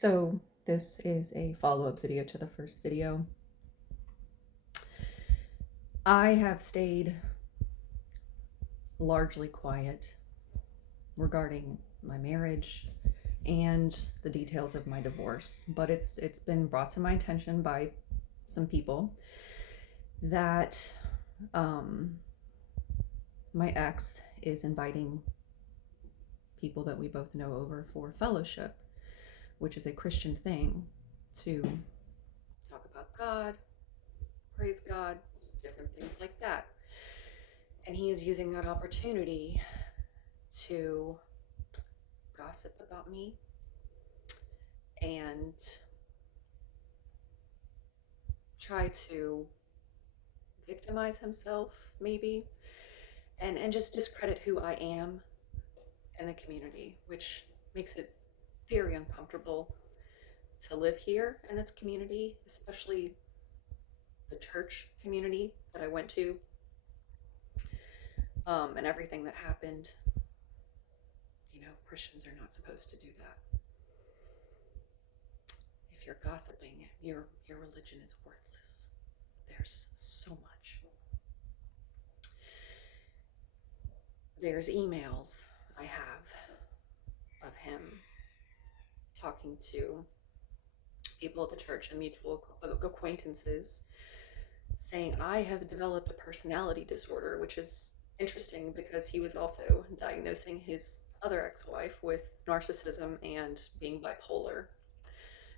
So this is a follow-up video to the first video. I have stayed largely quiet regarding my marriage and the details of my divorce, but it's been brought to my attention by some people that my ex is inviting people that we both know over for fellowship, which is a Christian thing, to talk about God, praise God, different things like that. And he is using that opportunity to gossip about me and try to victimize himself, maybe, and just discredit who I am in the community, which makes it very uncomfortable to live here in this community, especially the church community that I went to, and everything that happened. You know, Christians are not supposed to do that. If you're gossiping, your religion is worthless. There's so much. There's emails I have of him talking to people at the church and mutual acquaintances, saying I have developed a personality disorder, which is interesting because he was also diagnosing his other ex-wife with narcissism and being bipolar.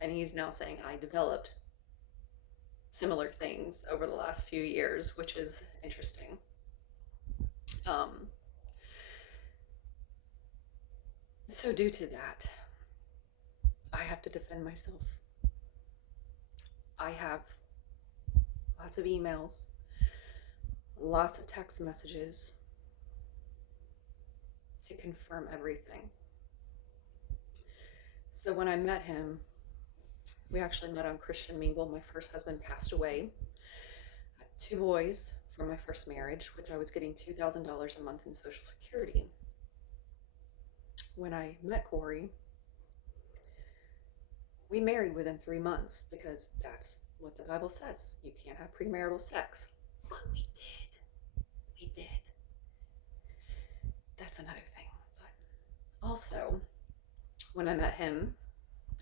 And he's now saying I developed similar things over the last few years, which is interesting. So due to that, I have to defend myself. I have lots of emails, lots of text messages to confirm everything. So when I met him, we actually met on Christian Mingle. My first husband passed away. I had 2 boys from my first marriage, which I was getting $2,000 a month in Social Security. When I met Corey, we married within 3 months because that's what the Bible says. You can't have premarital sex. But we did. We did. That's another thing. But also, when I met him,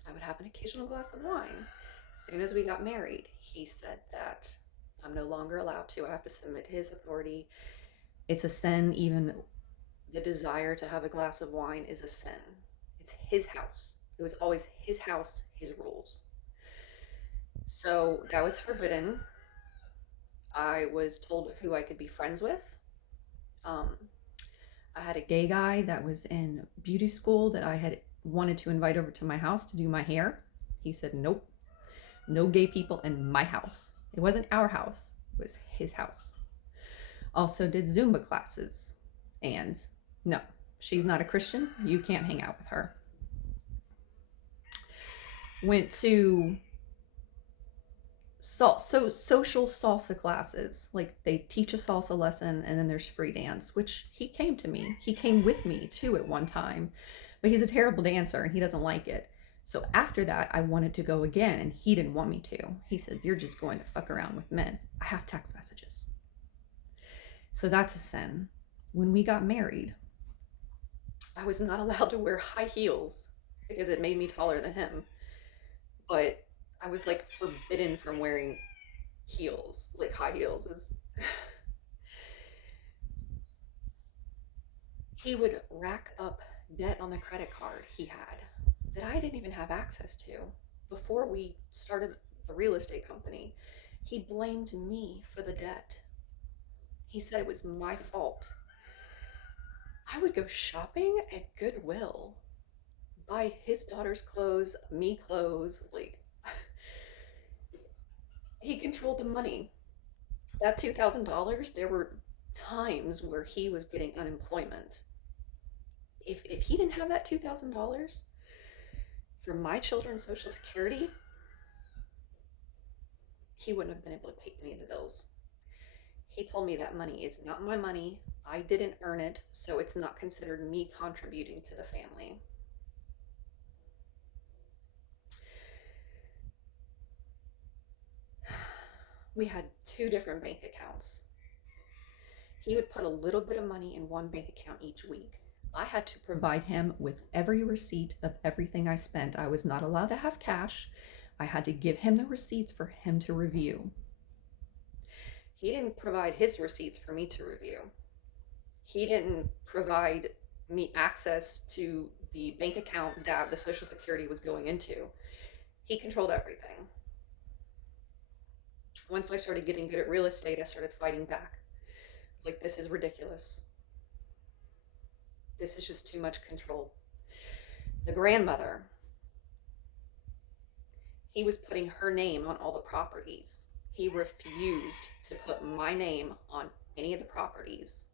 I would have an occasional glass of wine. As soon as we got married, he said that I'm no longer allowed to. I have to submit to his authority. It's a sin. Even the desire to have a glass of wine is a sin. It's his house. It was always his house, his rules. So that was forbidden. I was told who I could be friends with. I had a gay guy that was in beauty school that I had wanted to invite over to my house to do my hair. He said, nope, no gay people in my house. It wasn't our house, it was his house. Also did Zumba classes. And no, she's not a Christian. You can't hang out with her. Went to social salsa classes. Like they teach a salsa lesson and then there's free dance, which he came to me. He came with me too at one time, but he's a terrible dancer and he doesn't like it. So after that, I wanted to go again and he didn't want me to. He said, you're just going to fuck around with men. I have text messages. So that's a sin. When we got married, I was not allowed to wear high heels because it made me taller than him. But I was like forbidden from wearing heels, like high heels. He would rack up debt on the credit card he had that I didn't even have access to. Before we started the real estate company, he blamed me for the debt. He said it was my fault. I would go shopping at Goodwill, buy his daughter's clothes, me clothes, like he controlled the money. That $2,000, there were times where he was getting unemployment. If he didn't have that $2,000 for my children's Social Security, he wouldn't have been able to pay any of the bills. He told me that money is not my money. I didn't earn it, so it's not considered me contributing to the family. We had two different bank accounts. He would put a little bit of money in one bank account each week. I had to provide him with every receipt of everything I spent. I was not allowed to have cash. I had to give him the receipts for him to review. He didn't provide his receipts for me to review. He didn't provide me access to the bank account that the Social Security was going into. He controlled everything. Once I started getting good at real estate, I started fighting back. It's like, this is ridiculous. This is just too much control. The grandmother, he was putting her name on all the properties. He refused to put my name on any of the properties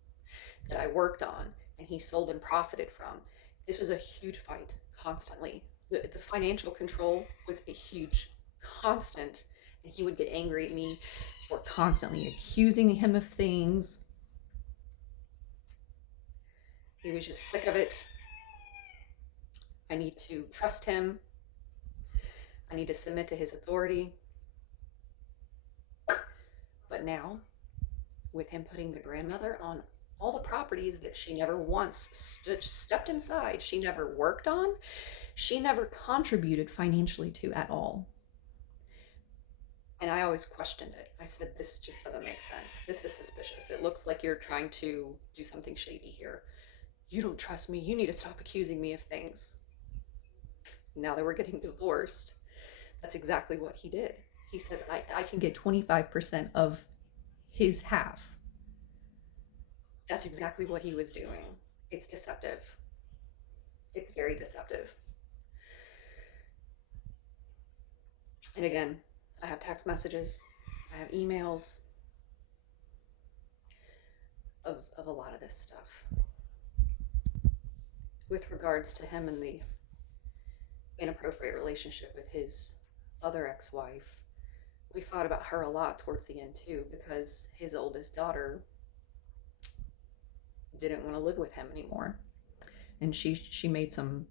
that I worked on and he sold and profited from. This was a huge fight constantly. The financial control was a huge constant, and he would get angry at me for constantly accusing him of things. He was just sick of it. I need to trust him. I need to submit to his authority. But now, with him putting the grandmother on all the properties that she never once stepped inside, she never worked on, she never contributed financially to at all. And I always questioned it. I said, this just doesn't make sense. This is suspicious. It looks like you're trying to do something shady here. You don't trust me. You need to stop accusing me of things. Now that we're getting divorced, that's exactly what he did. He says, I can get 25% of his half. That's exactly what he was doing. It's deceptive. It's very deceptive. And again, I have text messages, I have emails of a lot of this stuff. With regards to him and the inappropriate relationship with his other ex-wife, we fought about her a lot towards the end too, because his oldest daughter didn't want to live with him anymore. And she made some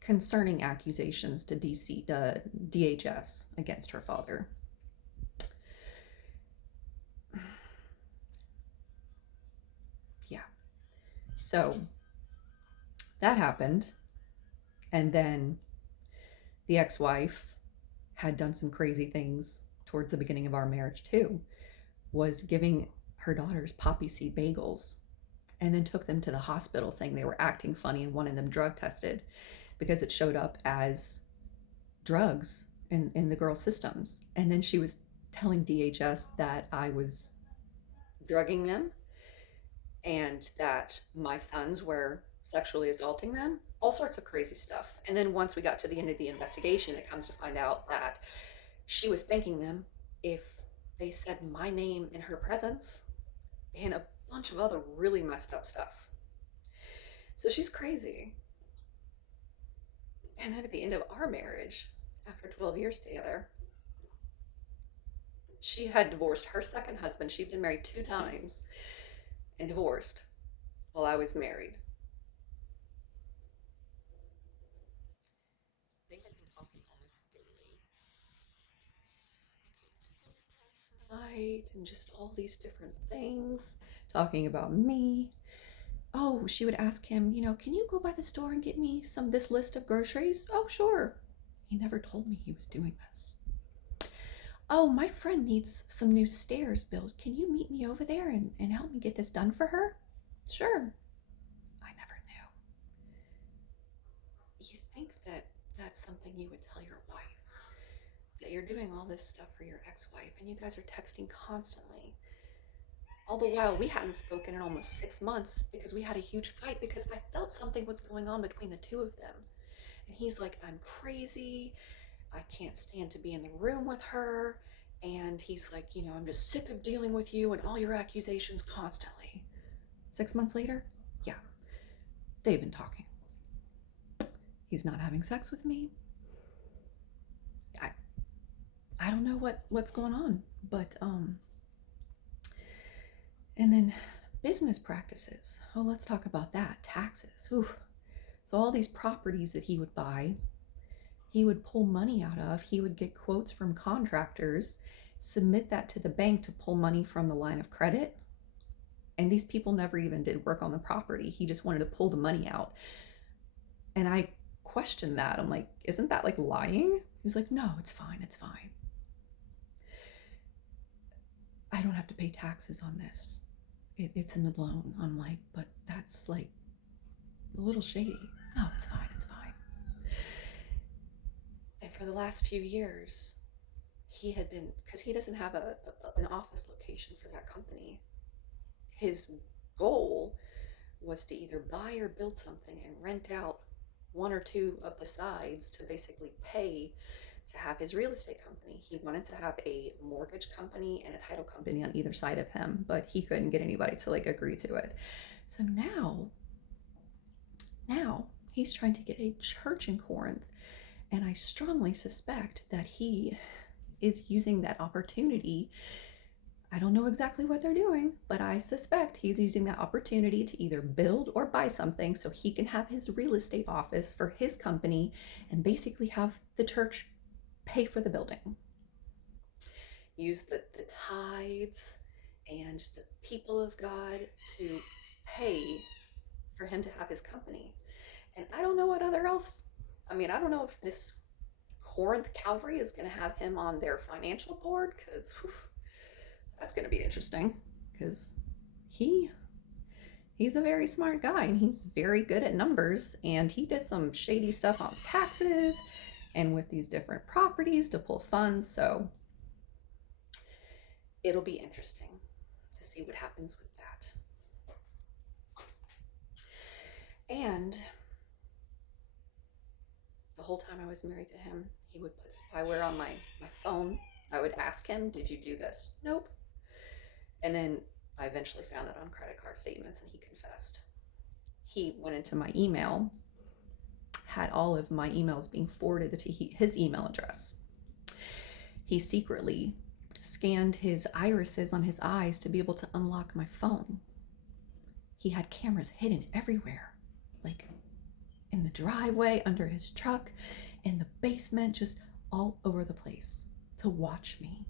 concerning accusations to DHS against her father. Yeah. So that happened. And then the ex-wife had done some crazy things towards the beginning of our marriage too, was giving her daughters poppy seed bagels and then took them to the hospital saying they were acting funny and wanted them drug tested because it showed up as drugs in the girls' systems. And then she was telling DHS that I was drugging them and that my sons were sexually assaulting them, all sorts of crazy stuff. And then once we got to the end of the investigation, it comes to find out that she was spanking them if they said my name in her presence and a bunch of other really messed up stuff. So she's crazy. And then at the end of our marriage, after 12 years together, she had divorced her second husband. She'd been married 2 times and divorced while I was married. They had been talking almost daily. Night and just all these different things, talking about me. Oh, she would ask him, can you go by the store and get me this list of groceries? Oh, sure. He never told me he was doing this. Oh, my friend needs some new stairs built. Can you meet me over there and help me get this done for her? Sure. I never knew. You think that that's something you would tell your wife? That you're doing all this stuff for your ex-wife and you guys are texting constantly. All the while, we hadn't spoken in almost 6 months because we had a huge fight because I felt something was going on between the two of them. And he's like, I'm crazy. I can't stand to be in the room with her. And he's like, I'm just sick of dealing with you and all your accusations constantly. 6 months later, yeah, they've been talking. He's not having sex with me. I don't know what's going on, but and then business practices. Oh, let's talk about that. Taxes. Ooh. So all these properties that he would buy, he would pull money out of. He would get quotes from contractors submit that to the bank to pull money from the line of credit. And these people never even did work on the property. He just wanted to pull the money out. And I questioned that. I'm like, isn't that like lying? He's like, no, it's fine. It's fine. I don't have to pay taxes on this. It's in the loan. I'm like, but that's like a little shady. No, it's fine. It's fine. And for the last few years, he had been, because he doesn't have an office location for that company. His goal was to either buy or build something and rent out one or two of the sides to basically pay to have his real estate company. He wanted to have a mortgage company and a title company on either side of him, but he couldn't get anybody to like agree to it. So now he's trying to get a church in Corinth, and I strongly suspect that he is using that opportunity. I don't know exactly what they're doing, but I suspect he's using that opportunity to either build or buy something so he can have his real estate office for his company and basically have the church pay for the building. Use the tithes and the people of God to pay for him to have his company. And I don't know what other else. I mean, I don't know if this Corinth Calvary is going to have him on their financial board, because that's going to be interesting, because he's a very smart guy and he's very good at numbers, and he did some shady stuff on taxes and with these different properties to pull funds. So it'll be interesting to see what happens with that. And the whole time I was married to him, he would put spyware on my phone. I would ask him, did you do this? Nope. And then I eventually found it on credit card statements, and he confessed. He went into my email, had all of my emails being forwarded to his email address. He secretly scanned his irises on his eyes to be able to unlock my phone. He had cameras hidden everywhere, like in the driveway, under his truck, in the basement, just all over the place to watch me.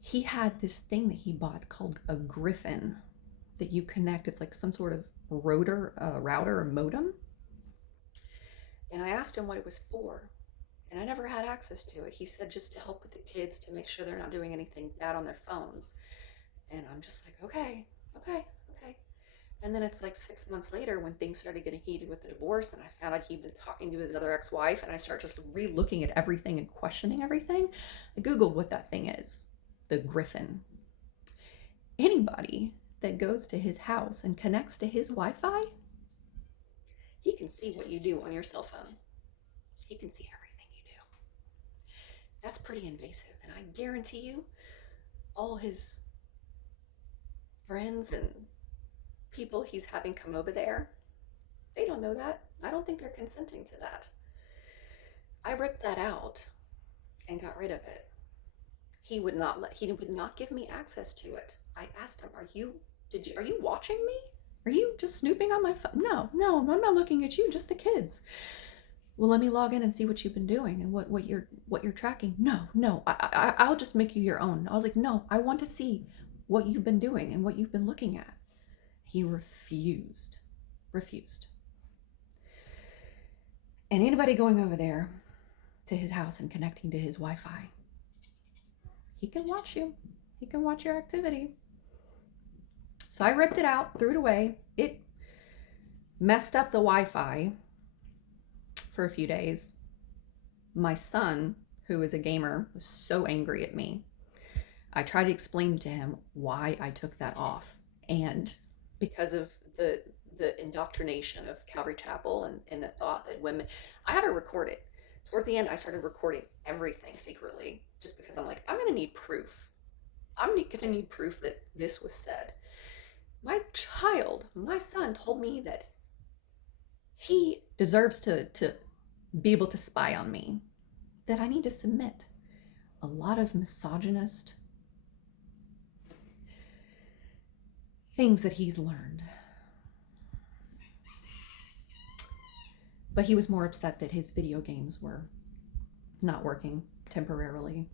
He had this thing that he bought called a Griffin that you connect. It's like some sort of router or modem. And I asked him what it was for, and I never had access to it. He said just to help with the kids, to make sure they're not doing anything bad on their phones. And I'm just like, okay. And then it's like 6 months later when things started getting heated with the divorce, and I found out he'd been talking to his other ex-wife, and I start just re-looking at everything and questioning everything. I Googled what that thing is. The Griffin. Anybody that goes to his house and connects to his Wi-Fi, he can see what you do on your cell phone. He can see everything you do. That's pretty invasive, and I guarantee you all his friends and people he's having come over there, they don't know that. I don't think they're consenting to that. I ripped that out and got rid of it. He would not give me access to it. I asked him, are you watching me? Are you just snooping on my phone? No, I'm not looking at you, just the kids. Well, let me log in and see what you've been doing and what you're tracking. No, I'll just make you your own. I was like, no, I want to see what you've been doing and what you've been looking at. He refused. And anybody going over there to his house and connecting to his Wi-Fi, he can watch you. He can watch your activity. So I ripped it out, threw it away. It messed up the Wi-Fi for a few days. My son, who is a gamer, was so angry at me. I tried to explain to him why I took that off, and because of the indoctrination of Calvary Chapel and the thought that women, I had to record it. Towards the end, I started recording everything secretly, just because I'm like, I'm going to need proof. I'm going to need proof that this was said. My son told me that he deserves to be able to spy on me, that I need to submit a lot of misogynist things that he's learned. But he was more upset that his video games were not working temporarily.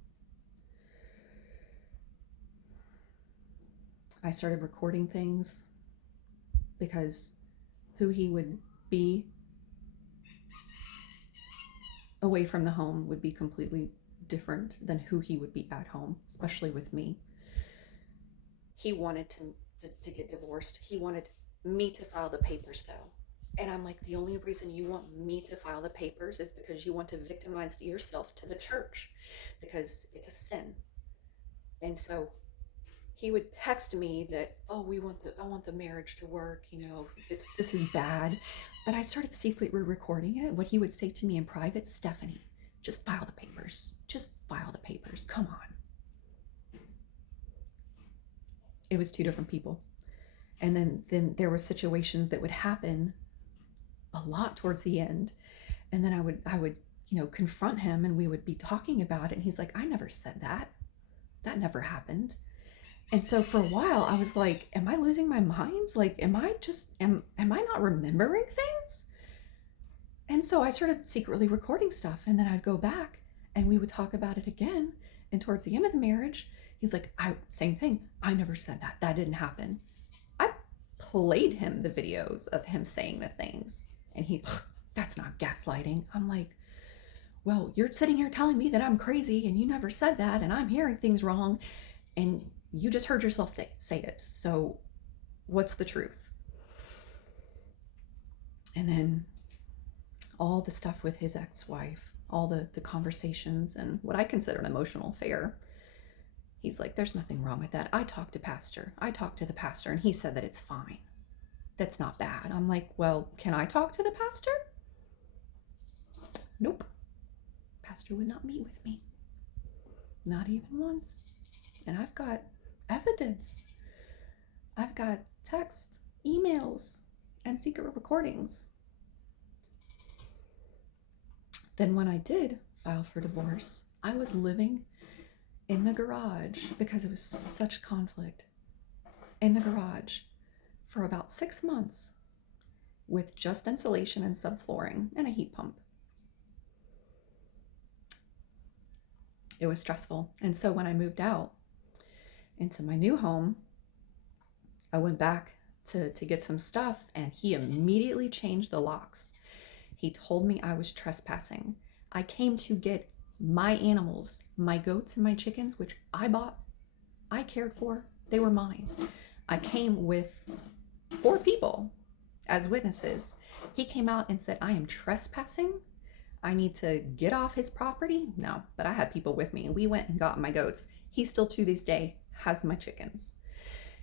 I started recording things because who he would be away from the home would be completely different than who he would be at home, especially with me. He wanted to get divorced. He wanted me to file the papers, though. And I'm like, the only reason you want me to file the papers is because you want to victimize yourself to the church because it's a sin. And so he would text me that, oh, I want the marriage to work, this is bad. But I started secretly recording it. What he would say to me in private, Stephanie, just file the papers. Just file the papers. Come on. It was two different people. And then there were situations that would happen a lot towards the end. And then I would, confront him and we would be talking about it. And he's like, I never said that. That never happened. And so for a while I was like, am I losing my mind? Like, am I not remembering things? And so I started secretly recording stuff, and then I'd go back and we would talk about it again. And towards the end of the marriage, he's like, same thing. I never said that. That didn't happen. I played him the videos of him saying the things, and that's not gaslighting. I'm like, well, you're sitting here telling me that I'm crazy and you never said that, and I'm hearing things wrong, and you just heard yourself say it. So what's the truth? And then all the stuff with his ex-wife, all the conversations and what I consider an emotional affair. He's like, there's nothing wrong with that. I talked to the pastor and he said that it's fine. That's not bad. I'm like, well, can I talk to the pastor? Nope. Pastor would not meet with me. Not even once. And I've got evidence. I've got texts, emails, and secret recordings. Then when I did file for divorce, I was living in the garage because it was such conflict. In the garage for about 6 months with just insulation and subflooring and a heat pump. It was stressful. And so when I moved out into my new home, I went back to get some stuff, and he immediately changed the locks. He told me I was trespassing. I came to get my animals, my goats and my chickens, which I bought, I cared for, they were mine. I came with 4 people as witnesses. He came out and said, I am trespassing. I need to get off his property. No, but I had people with me. We went and got my goats. He still to this day has my chickens.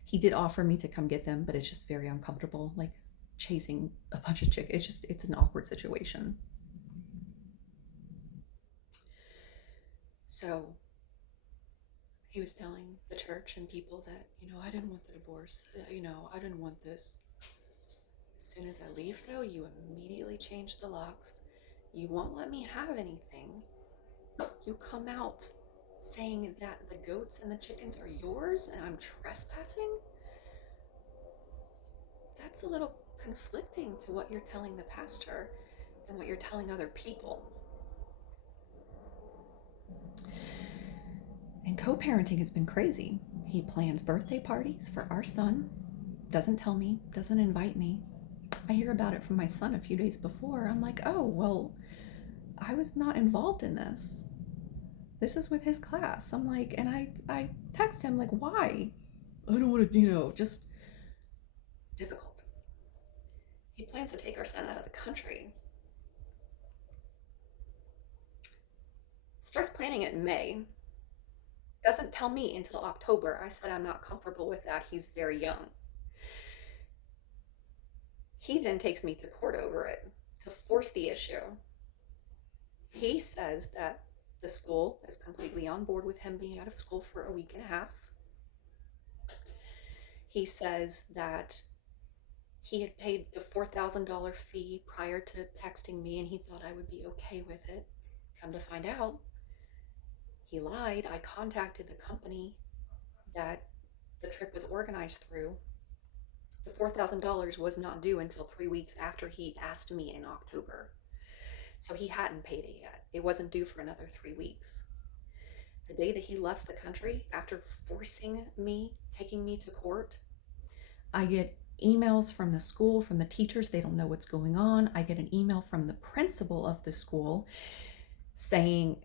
He did offer me to come get them, but it's just very uncomfortable, like chasing a bunch of chickens. It's an awkward situation. So he was telling the church and people that, I didn't want the divorce. I didn't want this. As soon as I leave, though, you immediately change the locks. You won't let me have anything. You come out saying that the goats and the chickens are yours and I'm trespassing? That's a little conflicting to what you're telling the pastor and what you're telling other people. And co-parenting has been crazy. He plans birthday parties for our son, doesn't tell me, doesn't invite me. I hear about it from my son a few days before. I'm like, oh, well, I was not involved in this. This is with his class. I'm like, and I text him like, why? I don't want to, just difficult. He plans to take our son out of the country. Starts planning it in May. Doesn't tell me until October. I said I'm not comfortable with that. He's very young. He then takes me to court over it to force the issue. He says that the school is completely on board with him being out of school for a week and a half. He says that he had paid the $4,000 fee prior to texting me and he thought I would be okay with it. Come to find out, he lied. I contacted the company that the trip was organized through. The $4,000 was not due until 3 weeks after he asked me in October. So he hadn't paid it yet. It wasn't due for another 3 weeks. The day that he left the country after forcing me, taking me to court, I get emails from the school, from the teachers. They don't know what's going on. I get an email from the principal of the school saying,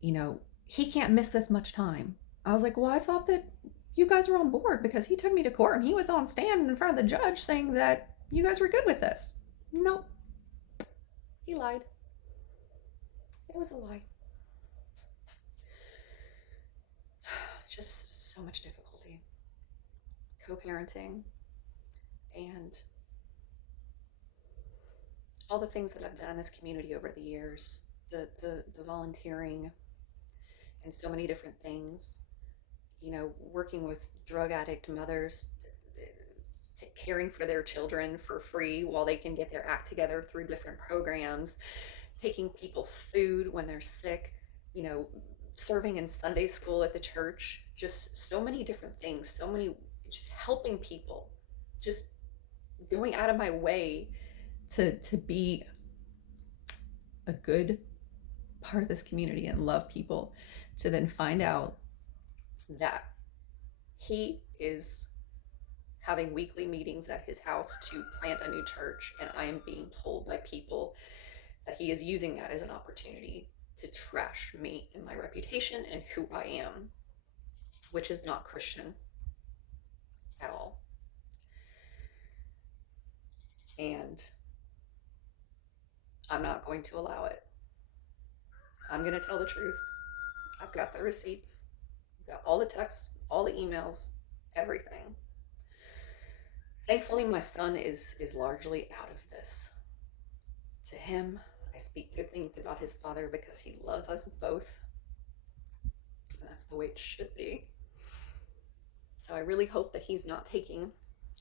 you know, he can't miss this much time. I was like, well, I thought that you guys were on board because he took me to court and he was on stand in front of the judge saying that you guys were good with this. Nope, he lied. It was a lie. Just so much difficulty co-parenting and all the things that I've done in this community over the years, the volunteering and so many different things, you know, working with drug addict mothers, caring for their children for free while they can get their act together through different programs, taking people food when they're sick, you know, serving in Sunday school at the church, just so many different things, so many, just helping people, just going out of my way to be a good part of this community and love people, to then find out that he is having weekly meetings at his house to plant a new church, and I am being told by people that he is using that as an opportunity to trash me and my reputation and who I am, which is not Christian at all. And I'm not going to allow it. I'm going to tell the truth. I've got the receipts, I've got all the texts, all the emails, everything. Thankfully, my son is largely out of this. To him, I speak good things about his father because he loves us both. And that's the way it should be. So I really hope that he's not taking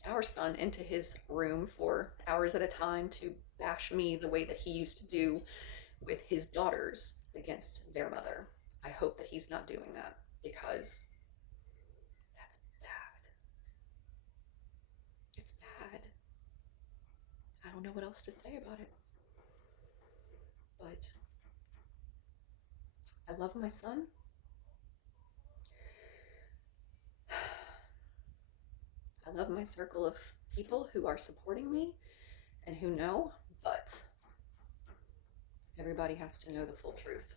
our son into his room for hours at a time to bash me the way that he used to do with his daughters against their mother. I hope that he's not doing that because that's bad. It's bad. I don't know what else to say about it. But I love my son. I love my circle of people who are supporting me and who know, but everybody has to know the full truth.